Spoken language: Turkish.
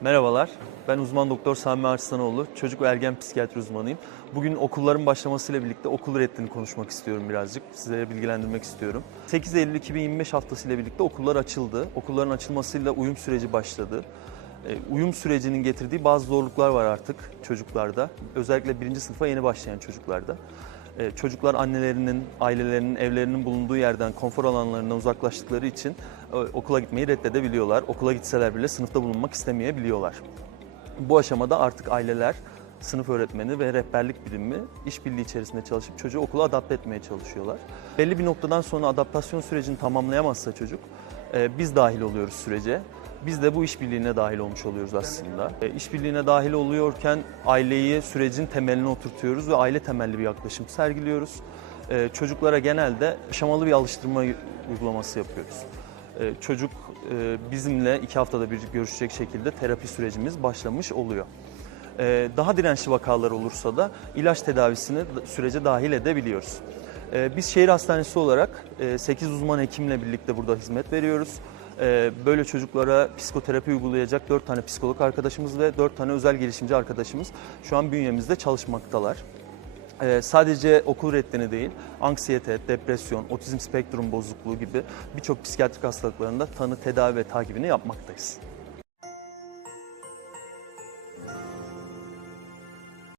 Merhabalar, ben uzman doktor Sami Arslanoğlu, çocuk ve ergen psikiyatri uzmanıyım. Bugün okulların başlamasıyla birlikte okul reddini konuşmak istiyorum birazcık, sizlere bilgilendirmek istiyorum. 8 Eylül 2025 haftasıyla birlikte okullar açıldı. Okulların açılmasıyla uyum süreci başladı. E, Uyum sürecinin getirdiği bazı zorluklar var artık çocuklarda. Özellikle birinci sınıfa yeni başlayan çocuklarda. E, Çocuklar annelerinin, ailelerinin, evlerinin bulunduğu yerden, konfor alanlarından uzaklaştıkları için e, okula gitmeyi reddedebiliyorlar. Okula gitseler bile sınıfta bulunmak istemeyebiliyorlar. Bu aşamada artık aileler, sınıf öğretmeni ve rehberlik birimi işbirliği içerisinde çalışıp çocuğu okula adapte etmeye çalışıyorlar. Belli bir noktadan sonra adaptasyon sürecini tamamlayamazsa çocuk, e, biz dahil oluyoruz sürece. Biz de bu işbirliğine dahil olmuş oluyoruz aslında. E, işbirliğine dahil oluyorken aileyi sürecin temeline oturtuyoruz ve aile temelli bir yaklaşım sergiliyoruz. E, çocuklara genelde aşamalı bir alıştırma uygulaması yapıyoruz. E, çocuk e, bizimle iki haftada bir görüşecek şekilde terapi sürecimiz başlamış oluyor. Daha dirençli vakalar olursa da ilaç tedavisini da- sürece dahil edebiliyoruz. Biz şehir hastanesi olarak 8 uzman hekimle birlikte burada hizmet veriyoruz. E, Böyle çocuklara psikoterapi uygulayacak 4 tane psikolog arkadaşımız ve 4 tane özel gelişimci arkadaşımız şu an bünyemizde çalışmaktalar. Ee, sadece okul reddini değil, anksiyete, depresyon, otizm spektrum bozukluğu gibi birçok psikiyatrik hastalıklarında tanı, tedavi ve takibini yapmaktayız.